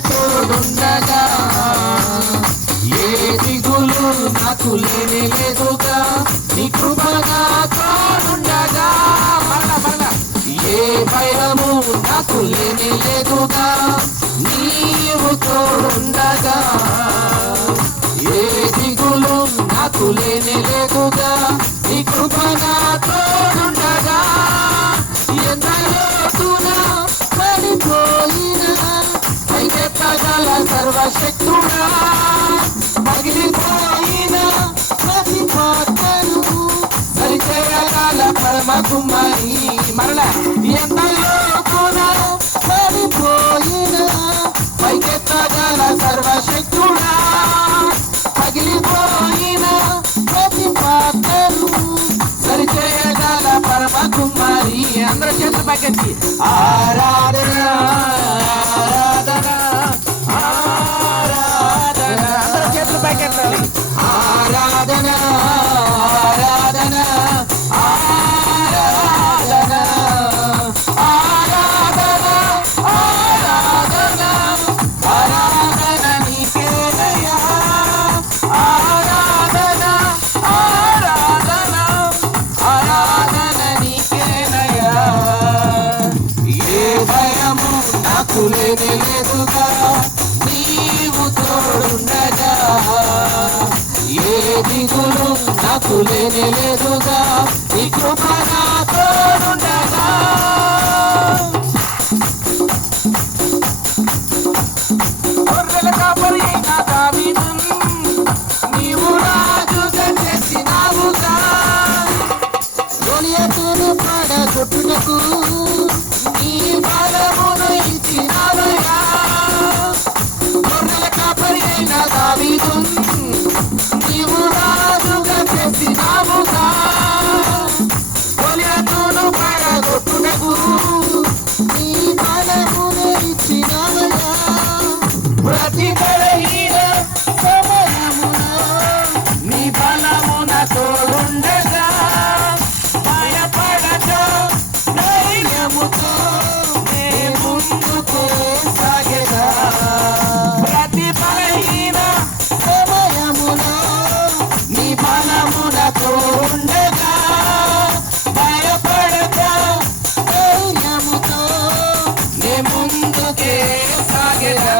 తోడుండగా ఏ దిగులు నాకు లేనే లేదుగా నీ కృపగా తోడుండగా ఏ భయము నాకు లేనే లేదుగా నీవు తోడుండగా ఏ దిగులు నాకు లేనే లేదుగా నీ కృపగా తోడుండగా ఎంతలోతునా పడిపోయినా పైకెత్తగల సర్వశక్తుడా పగిలిపోయిన ప్రతి పాత్రను సరిచేయగల పరమ కుమారి మరల ఎంతలోతునా పడిపోయిన పైకెత్తగల సర్వశక్తుడా పగిలిపోయిన ప్రతి పాత్రను సరిచేయగల పరమ కుమారి అందరూ చేతులు పైకెత్తి ఆరాధన ఆరాధన ఆరాధన అందరూ చేతులు పైకెత్తాలి ఆరాధన ఆరాధన ఆరాధన ఆరాధన ఆరాధన ఆరాధన నీకేనయ్యా ఆరాధన ఆరాధన ఆరాధన నీకేనయ్యా ఏ భయము నాకు లేనే లేదుగా నీవు తోడుండగా ఏ దిగులు నాకు లేనే లేదుగా నీ కృపగా తోడుండగా గొర్రెల కాపరి అయిన దావీదును నీవు రాజుగా చేసినావుగా గొలియాతును పడగొట్టుటకు నీ బలమును ఇచ్చినావయ్యా గొర్రెల కాపరి అయిన దావీదును నీవు రాజుగా చేసినావుగా గొలియాతును పడగొట్టుటకు నీ బలమును ఇచ్చినావయ్యా ప్రతి బలహీన సమయమున నీ బలమున తోడుండగా భయపడక ధైర్యముతో నే ముందుకు సాగెదా ప్రతి బలహీన సమయమున నీ బలమున తోడుండగా భయపడక ధైర్యముతో నే ముందుకే సాగెదా